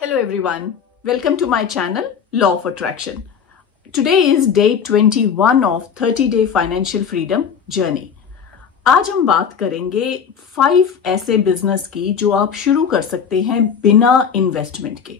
Hello everyone, welcome to my channel Law of Attraction. Today is day 21 of 30-day financial freedom journey. आज हम बात करेंगे 5 ऐसे business की जो आप शुरू कर सकते हैं बिना इन्वेस्टमेंट के।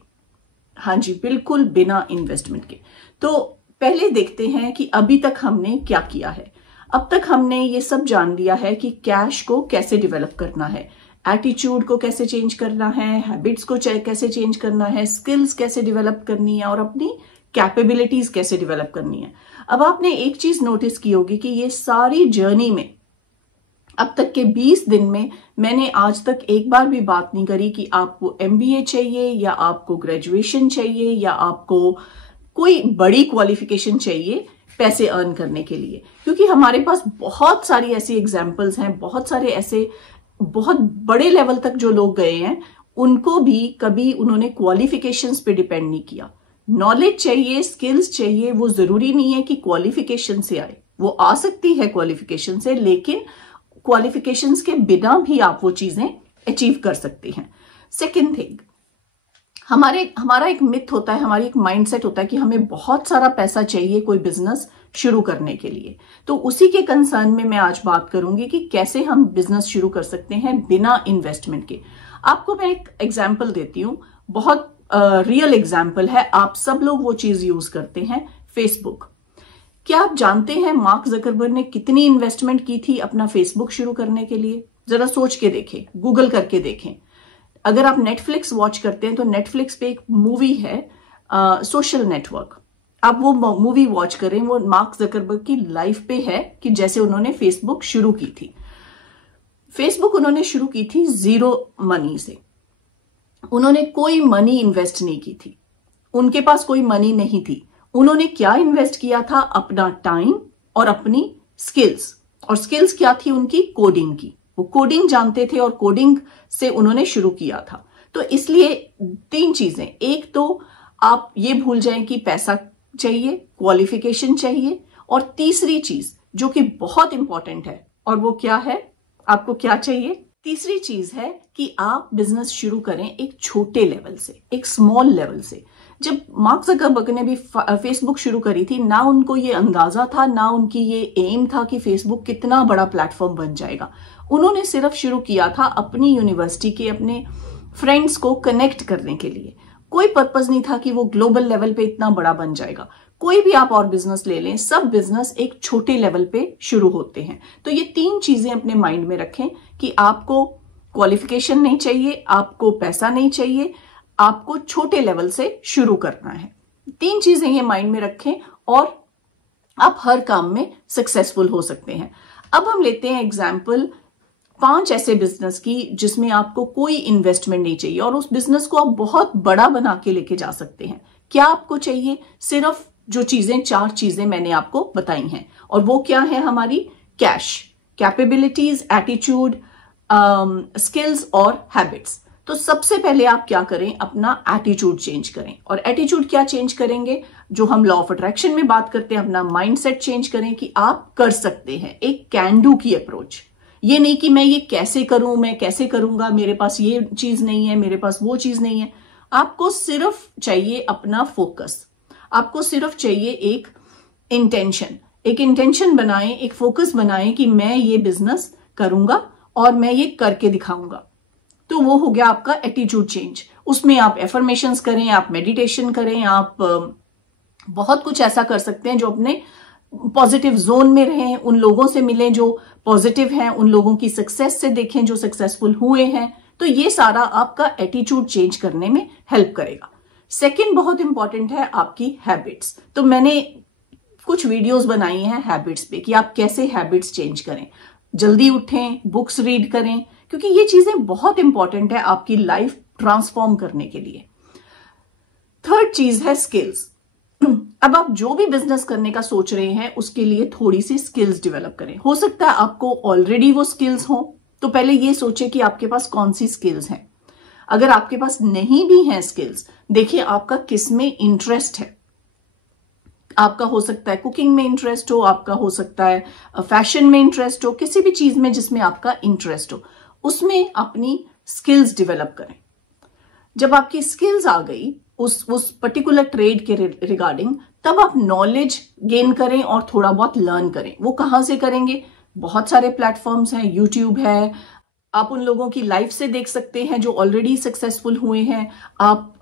हाँ जी, बिल्कुल बिना इन्वेस्टमेंट के। तो पहले देखते हैं कि अभी तक हमने क्या किया है। अब तक हमने ये सब जान लिया है कि कैश को कैसे डेवलप करना है, एटीट्यूड को कैसे चेंज करना है, हैबिट्स को कैसे चेंज करना है, स्किल्स कैसे डेवलप करनी है और अपनी कैपेबिलिटीज कैसे डेवलप करनी है। अब आपने एक चीज नोटिस की होगी कि ये सारी जर्नी में अब तक के 20 दिन में मैंने आज तक एक बार भी बात नहीं करी कि आपको MBA चाहिए या आपको ग्रेजुएशन चाहिए या आपको कोई बड़ी क्वालिफिकेशन चाहिए पैसे अर्न करने के लिए, क्योंकि हमारे पास बहुत सारी ऐसी एग्जाम्पल्स हैं, बहुत सारे ऐसे बहुत बड़े लेवल तक जो लोग गए हैं उनको भी कभी उन्होंने क्वालिफिकेशंस पे डिपेंड नहीं किया। नॉलेज चाहिए, स्किल्स चाहिए, वो जरूरी नहीं है कि क्वालिफिकेशन से आए, वो आ सकती है क्वालिफिकेशन से, लेकिन क्वालिफिकेशंस के बिना भी आप वो चीजें अचीव कर सकते हैं। सेकेंड थिंग, हमारा एक मिथ होता है, हमारी एक माइंडसेट होता है कि हमें बहुत सारा पैसा चाहिए कोई बिजनेस शुरू करने के लिए। तो उसी के कंसर्न में मैं आज बात करूंगी कि कैसे हम बिजनेस शुरू कर सकते हैं बिना इन्वेस्टमेंट के। आपको मैं एक एग्जांपल देती हूँ, बहुत रियल एग्जांपल है। आप सब लोग वो चीज यूज करते हैं, फेसबुक। क्या आप जानते हैं मार्क जकरबर्ग ने कितनी इन्वेस्टमेंट की थी अपना फेसबुक शुरू करने के लिए? जरा सोच के देखें, गूगल करके देखें। अगर आप नेटफ्लिक्स वॉच करते हैं तो नेटफ्लिक्स पे एक मूवी है सोशल नेटवर्क, आप वो मूवी वॉच करें, वो मार्क जकरबर्ग की लाइफ पे है कि जैसे उन्होंने फेसबुक शुरू की थी। फेसबुक उन्होंने शुरू की थी 0 मनी से, उन्होंने कोई मनी इन्वेस्ट नहीं की थी, उनके पास कोई मनी नहीं थी। उन्होंने क्या इन्वेस्ट किया था? अपना टाइम और अपनी स्किल्स। और स्किल्स क्या थी उनकी? कोडिंग की। वो कोडिंग जानते थे और कोडिंग से उन्होंने शुरू किया था। तो इसलिए 3 चीजें, एक तो आप ये भूल जाएं कि पैसा चाहिए, क्वालिफिकेशन चाहिए, और तीसरी चीज जो कि बहुत इंपॉर्टेंट है, और वो क्या है? आपको क्या चाहिए? तीसरी चीज है कि आप बिजनेस शुरू करें एक छोटे लेवल से, एक स्मॉल लेवल से। जब मार्क जकरबर्ग ने भी फेसबुक शुरू करी थी, ना उनको ये अंदाजा था, ना उनकी ये एम था कि फेसबुक कितना बड़ा प्लेटफॉर्म बन जाएगा। उन्होंने सिर्फ शुरू किया था अपनी यूनिवर्सिटी के अपने फ्रेंड्स को कनेक्ट करने के लिए। कोई पर्पस नहीं था कि वो ग्लोबल लेवल पे इतना बड़ा बन जाएगा। कोई भी आप और बिजनेस ले लें, सब बिजनेस एक छोटे लेवल पे शुरू होते हैं। तो ये 3 चीजें अपने माइंड में रखें कि आपको क्वालिफिकेशन नहीं चाहिए, आपको पैसा नहीं चाहिए, आपको छोटे लेवल से शुरू करना है। 3 चीजें ये माइंड में रखें और आप हर काम में सक्सेसफुल हो सकते हैं। अब हम लेते हैं एग्जाम्पल 5 ऐसे बिजनेस की जिसमें आपको कोई इन्वेस्टमेंट नहीं चाहिए और उस बिजनेस को आप बहुत बड़ा बना के लेके जा सकते हैं। क्या आपको चाहिए? सिर्फ जो चीजें 4 चीजें मैंने आपको बताई हैं, और वो क्या है हमारी? कैश, कैपेबिलिटीज, एटीट्यूड, स्किल्स और हैबिट्स। तो सबसे पहले आप क्या करें? अपना एटीट्यूड चेंज करें। और एटीट्यूड क्या चेंज करेंगे? जो हम लॉ ऑफ अट्रैक्शन में बात करते हैं, अपना माइंडसेट चेंज करें कि आप कर सकते हैं। एक कैन डू की अप्रोच, ये नहीं कि मैं ये कैसे करूं, मैं कैसे करूंगा, मेरे पास ये चीज नहीं है, मेरे पास वो चीज नहीं है। आपको सिर्फ चाहिए अपना फोकस, आपको सिर्फ चाहिए एक इंटेंशन। एक इंटेंशन बनाएं, एक फोकस बनाएं कि मैं ये बिजनेस करूंगा और मैं ये करके दिखाऊंगा। तो वो हो गया आपका एटीट्यूड चेंज। उसमें आप एफर्मेशंस करें, आप मेडिटेशन करें, आप बहुत कुछ ऐसा कर सकते हैं जो अपने पॉजिटिव जोन में रहें, उन लोगों से मिलें जो पॉजिटिव हैं, उन लोगों की सक्सेस से देखें जो सक्सेसफुल हुए हैं। तो ये सारा आपका एटीट्यूड चेंज करने में हेल्प करेगा। सेकंड बहुत इंपॉर्टेंट है आपकी हैबिट्स। तो मैंने कुछ वीडियोस बनाई हैं हैबिट्स पे कि आप कैसे हैबिट्स चेंज करें। जल्दी उठें, बुक्स रीड करें, क्योंकि ये चीजें बहुत इंपॉर्टेंट है आपकी लाइफ ट्रांसफॉर्म करने के लिए। थर्ड चीज है स्किल्स। अब आप जो भी बिजनेस करने का सोच रहे हैं उसके लिए थोड़ी सी स्किल्स डेवलप करें। हो सकता है आपको ऑलरेडी वो स्किल्स हो, तो पहले ये सोचे कि आपके पास कौन सी स्किल्स हैं। अगर आपके पास नहीं भी हैं स्किल्स, देखिए आपका किस में इंटरेस्ट है। आपका हो सकता है कुकिंग में इंटरेस्ट हो, आपका हो सकता है फैशन में इंटरेस्ट हो, किसी भी चीज में जिसमें आपका इंटरेस्ट हो, उसमें अपनी स्किल्स डेवलप करें। जब आपकी स्किल्स आ गई उस पर्टिकुलर ट्रेड के रिगार्डिंग, तब आप नॉलेज गेन करें और थोड़ा बहुत लर्न करें। वो कहाँ से करेंगे? बहुत सारे प्लेटफॉर्म्स हैं, यूट्यूब है, आप उन लोगों की लाइफ से देख सकते हैं जो ऑलरेडी सक्सेसफुल हुए हैं। आप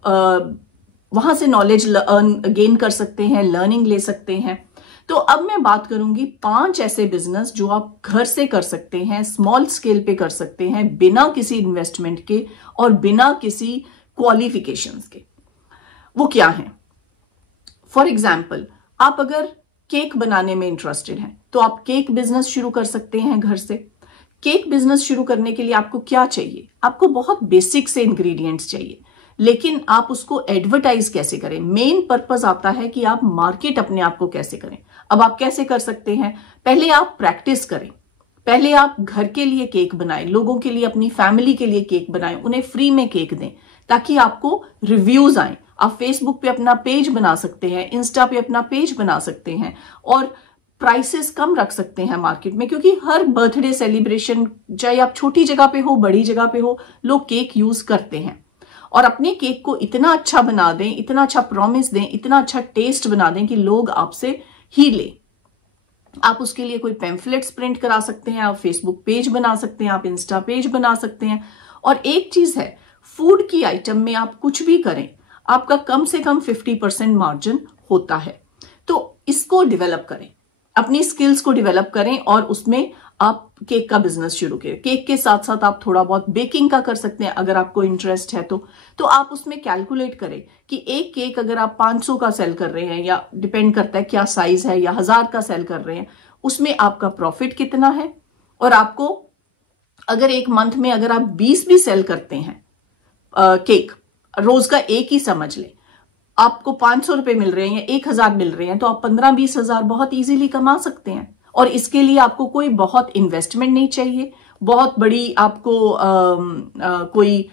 वहां से नॉलेज गेन कर सकते हैं, लर्निंग ले सकते हैं। तो अब मैं बात करूंगी 5 ऐसे बिजनेस जो आप घर से कर सकते हैं, स्मॉल स्केल पे कर सकते हैं, बिना किसी इन्वेस्टमेंट के और बिना किसी क्वालिफिकेशंस के। वो क्या है? फॉर एग्जाम्पल, आप अगर केक बनाने में इंटरेस्टेड हैं तो आप केक बिजनेस शुरू कर सकते हैं घर से। केक बिजनेस शुरू करने के लिए आपको क्या चाहिए? आपको बहुत बेसिक से इंग्रेडिएंट्स चाहिए, लेकिन आप उसको एडवर्टाइज कैसे करें? मेन पर्पस आता है कि आप मार्केट अपने आप को कैसे करें। अब आप कैसे कर सकते हैं? पहले आप प्रैक्टिस करें, पहले आप घर के लिए केक बनाएं, लोगों के लिए, अपनी फैमिली के लिए केक बनाएं, उन्हें फ्री में केक दें ताकि आपको रिव्यूज आए। आप फेसबुक पे अपना पेज बना सकते हैं, इंस्टा पे अपना पेज बना सकते हैं और प्राइसेस कम रख सकते हैं मार्केट में, क्योंकि हर बर्थडे सेलिब्रेशन, चाहे आप छोटी जगह पे हो, बड़ी जगह पे हो, लोग केक यूज करते हैं। और अपने केक को इतना अच्छा बना दें, इतना अच्छा प्रॉमिस दें, इतना अच्छा टेस्ट बना दें कि लोग आपसे ही ले। आप उसके लिए कोई पैम्फलेट्स प्रिंट करा सकते हैं, आप फेसबुक पेज बना सकते हैं, आप इंस्टा पेज बना सकते हैं। और एक चीज है, फूड की आइटम में आप कुछ भी करें, आपका कम से कम 50% मार्जिन होता है। तो इसको डेवलप करें, अपनी स्किल्स को डेवलप करें और उसमें आप केक का बिजनेस शुरू करें। केक के साथ साथ आप थोड़ा बहुत बेकिंग का कर सकते हैं अगर आपको इंटरेस्ट है तो आप उसमें कैलकुलेट करें कि एक केक अगर आप 500 का सेल कर रहे हैं, या डिपेंड करता है क्या साइज है, या 1000 का सेल कर रहे हैं, उसमें आपका प्रॉफिट कितना है। और आपको अगर एक मंथ में अगर आप 20 भी सेल करते हैं केक, रोज का एक ही समझ ले, आपको 500 रुपए मिल रहे हैं या 1000 मिल रहे हैं, तो आप 15-20 हजार बहुत इजीली कमा सकते हैं। और इसके लिए आपको कोई बहुत इन्वेस्टमेंट नहीं चाहिए, बहुत बड़ी आपको कोई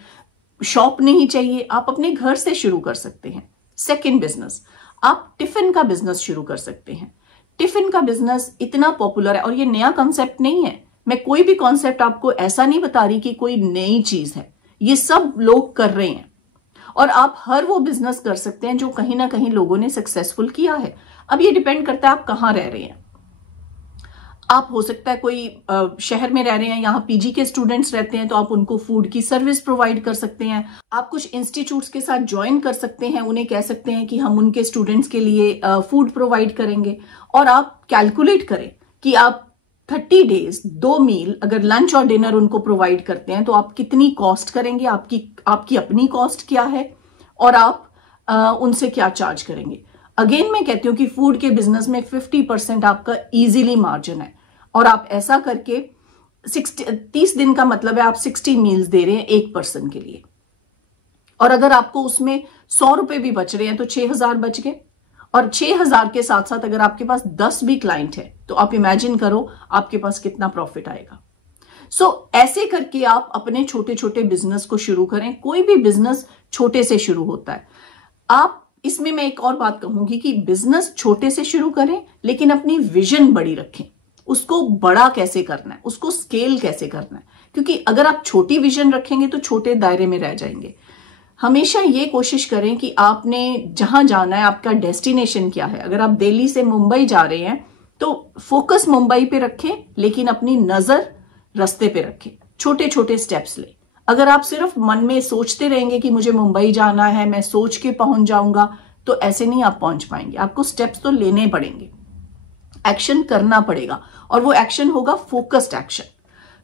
शॉप नहीं चाहिए, आप अपने घर से शुरू कर सकते हैं। सेकंड बिजनेस, आप टिफिन का बिजनेस शुरू कर सकते हैं। टिफिन का बिजनेस इतना पॉपुलर है और ये नया कॉन्सेप्ट नहीं है। मैं कोई भी कॉन्सेप्ट आपको ऐसा नहीं बता रही कि कोई नई चीज है, ये सब लोग कर रहे हैं और आप हर वो बिजनेस कर सकते हैं जो कहीं ना कहीं लोगों ने सक्सेसफुल किया है। अब ये डिपेंड करता है आप कहाँ रह रहे हैं। आप हो सकता है कोई शहर में रह रहे हैं, यहाँ पीजी के स्टूडेंट्स रहते हैं, तो आप उनको फूड की सर्विस प्रोवाइड कर सकते हैं। आप कुछ इंस्टीट्यूट्स के साथ ज्वाइन कर सकते हैं, उन्हें कह सकते हैं कि हम उनके स्टूडेंट्स के लिए फूड प्रोवाइड करेंगे। और आप कैलकुलेट करें कि आप 30 डेज 2 मील अगर लंच और डिनर उनको प्रोवाइड करते हैं तो आप कितनी कॉस्ट करेंगे, आपकी अपनी कॉस्ट क्या है और आप उनसे क्या चार्ज करेंगे। अगेन मैं कहती हूँ कि फूड के बिजनेस में 50% आपका इजीली मार्जिन है और आप ऐसा करके 30 दिन का मतलब है आप 60 मील्स दे रहे हैं एक पर्सन के लिए। और अगर आपको उसमें 100 रुपए भी बच रहे हैं तो 6000 बच गए। और 6000 के साथ साथ अगर आपके पास 10 भी क्लाइंट है तो आप इमेजिन करो आपके पास कितना प्रॉफिट आएगा। ऐसे करके आप अपने छोटे छोटे बिजनेस को शुरू करें। कोई भी बिजनेस छोटे से शुरू होता है। आप इसमें मैं एक और बात कहूंगी कि बिजनेस छोटे से शुरू करें लेकिन अपनी विजन बड़ी रखें। उसको बड़ा कैसे करना है, उसको स्केल कैसे करना है, क्योंकि अगर आप छोटी विजन रखेंगे तो छोटे दायरे में रह जाएंगे। हमेशा ये कोशिश करें कि आपने जहां जाना है, आपका डेस्टिनेशन क्या है। अगर आप दिल्ली से मुंबई जा रहे हैं तो फोकस मुंबई पे रखें लेकिन अपनी नजर रास्ते पे रखें, छोटे छोटे स्टेप्स ले। अगर आप सिर्फ मन में सोचते रहेंगे कि मुझे मुंबई जाना है, मैं सोच के पहुंच जाऊंगा, तो ऐसे नहीं आप पहुंच पाएंगे। आपको स्टेप्स तो लेने पड़ेंगे, एक्शन करना पड़ेगा और वो एक्शन होगा फोकस्ड एक्शन।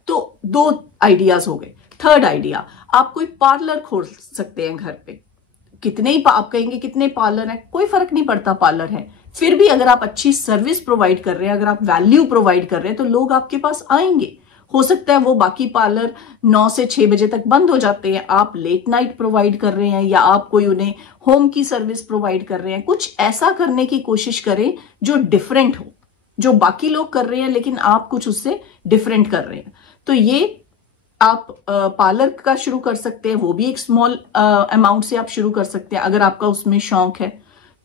तो 2 आइडियाज हो गए। थर्ड आइडिया, आप कोई पार्लर खोल सकते हैं घर पे। कितने ही आप कहेंगे कितने पार्लर है, कोई फर्क नहीं पड़ता पार्लर है, फिर भी अगर आप अच्छी सर्विस प्रोवाइड कर रहे हैं, अगर आप वैल्यू प्रोवाइड कर रहे हैं तो लोग आपके पास आएंगे। हो सकता है वो बाकी पार्लर 9 से 6 बजे तक बंद हो जाते हैं, आप लेट नाइट प्रोवाइड कर रहे हैं या आप कोई उन्हें होम की सर्विस प्रोवाइड कर रहे हैं। कुछ ऐसा करने की कोशिश करें जो डिफरेंट हो, जो बाकी लोग कर रहे हैं लेकिन आप कुछ उससे डिफरेंट कर रहे हैं। तो ये आप पार्लर का शुरू कर सकते हैं, वो भी एक स्मॉल अमाउंट से आप शुरू कर सकते हैं अगर आपका उसमें शौक है।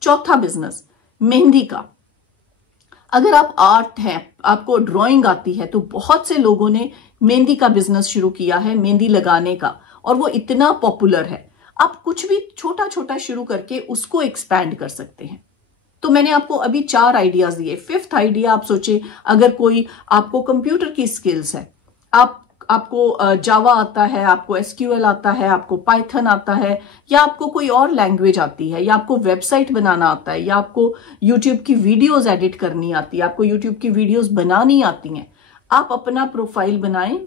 चौथा बिजनेस, मेहंदी का। अगर आप आर्ट है, आपको ड्राइंग आती है, तो बहुत से लोगों ने मेहंदी का बिजनेस शुरू किया है, मेहंदी लगाने का, और वो इतना पॉपुलर है। आप कुछ भी छोटा छोटा शुरू करके उसको एक्सपैंड कर सकते हैं। तो मैंने आपको अभी 4 आइडियाज दिए। 5th आइडिया आप सोचे, अगर कोई आपको कंप्यूटर की स्किल्स है, आपको जावा आता है, आपको एसक्यूएल आता है, आपको पाइथन आता है, या आपको कोई और लैंग्वेज आती है, या आपको वेबसाइट बनाना आता है, या आपको यूट्यूब की वीडियोस एडिट करनी आती है, आपको यूट्यूब की वीडियोस बनानी आती हैं, आप अपना प्रोफाइल बनाएं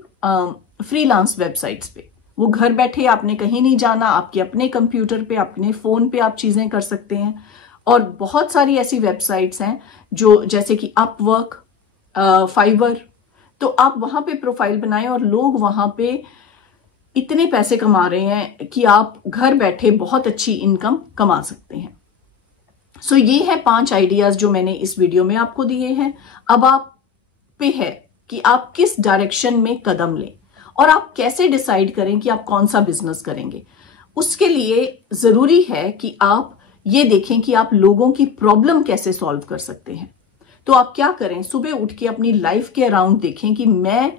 फ्रीलांस वेबसाइट्स पे। वो घर बैठे, आपने कहीं नहीं जाना, आपके अपने कंप्यूटर पे, अपने फोन पे आप चीजें कर सकते हैं। और बहुत सारी ऐसी वेबसाइट्स हैं जो, जैसे कि अपवर्क, फाइवर, तो आप वहां पे प्रोफाइल बनाएं और लोग वहां पे इतने पैसे कमा रहे हैं कि आप घर बैठे बहुत अच्छी इनकम कमा सकते हैं। सो ये है 5 आइडियाज जो मैंने इस वीडियो में आपको दिए हैं। अब आप पे है कि आप किस डायरेक्शन में कदम लें और आप कैसे डिसाइड करें कि आप कौन सा बिजनेस करेंगे। उसके लिए जरूरी है कि आप ये देखें कि आप लोगों की प्रॉब्लम कैसे सॉल्व कर सकते हैं। तो आप क्या करें, सुबह उठ के अपनी लाइफ के अराउंड देखें कि मैं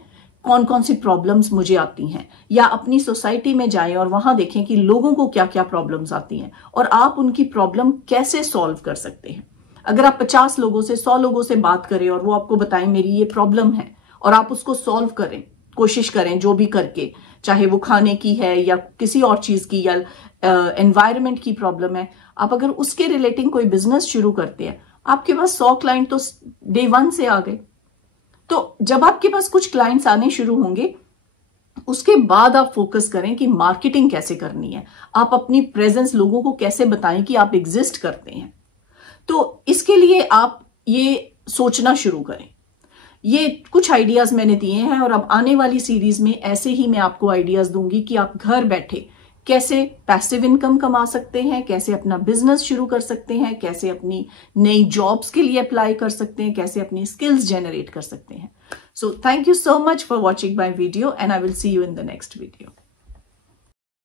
कौन कौन सी प्रॉब्लम्स मुझे आती हैं, या अपनी सोसाइटी में जाएं और वहां देखें कि लोगों को क्या क्या प्रॉब्लम्स आती हैं और आप उनकी प्रॉब्लम कैसे सॉल्व कर सकते हैं। अगर आप 50 लोगों से 100 लोगों से बात करें और वो आपको बताएं मेरी ये प्रॉब्लम है, और आप उसको सॉल्व करें, कोशिश करें जो भी करके, चाहे वो खाने की है या किसी और चीज की, या एनवायरनमेंट की प्रॉब्लम है, आप अगर उसके रिलेटिंग कोई बिजनेस शुरू करते हैं, आपके पास 100 क्लाइंट तो डे 1 से आ गए। तो जब आपके पास कुछ क्लाइंट्स आने शुरू होंगे, उसके बाद आप फोकस करें कि मार्केटिंग कैसे करनी है, आप अपनी प्रेजेंस लोगों को कैसे बताएं कि आप एग्जिस्ट करते हैं। तो इसके लिए आप ये सोचना शुरू करें। ये कुछ आइडियाज मैंने दिए हैं, और अब आने वाली सीरीज में ऐसे ही मैं आपको आइडियाज दूंगी कि आप घर बैठे कैसे पैसिव इनकम कमा सकते हैं, कैसे अपना बिजनेस शुरू कर सकते हैं, कैसे अपनी नई जॉब्स के लिए अप्लाई कर सकते हैं, कैसे अपनी स्किल्स जनरेट कर सकते हैं। So thank you so much for watching my video, and I will see you in the next video.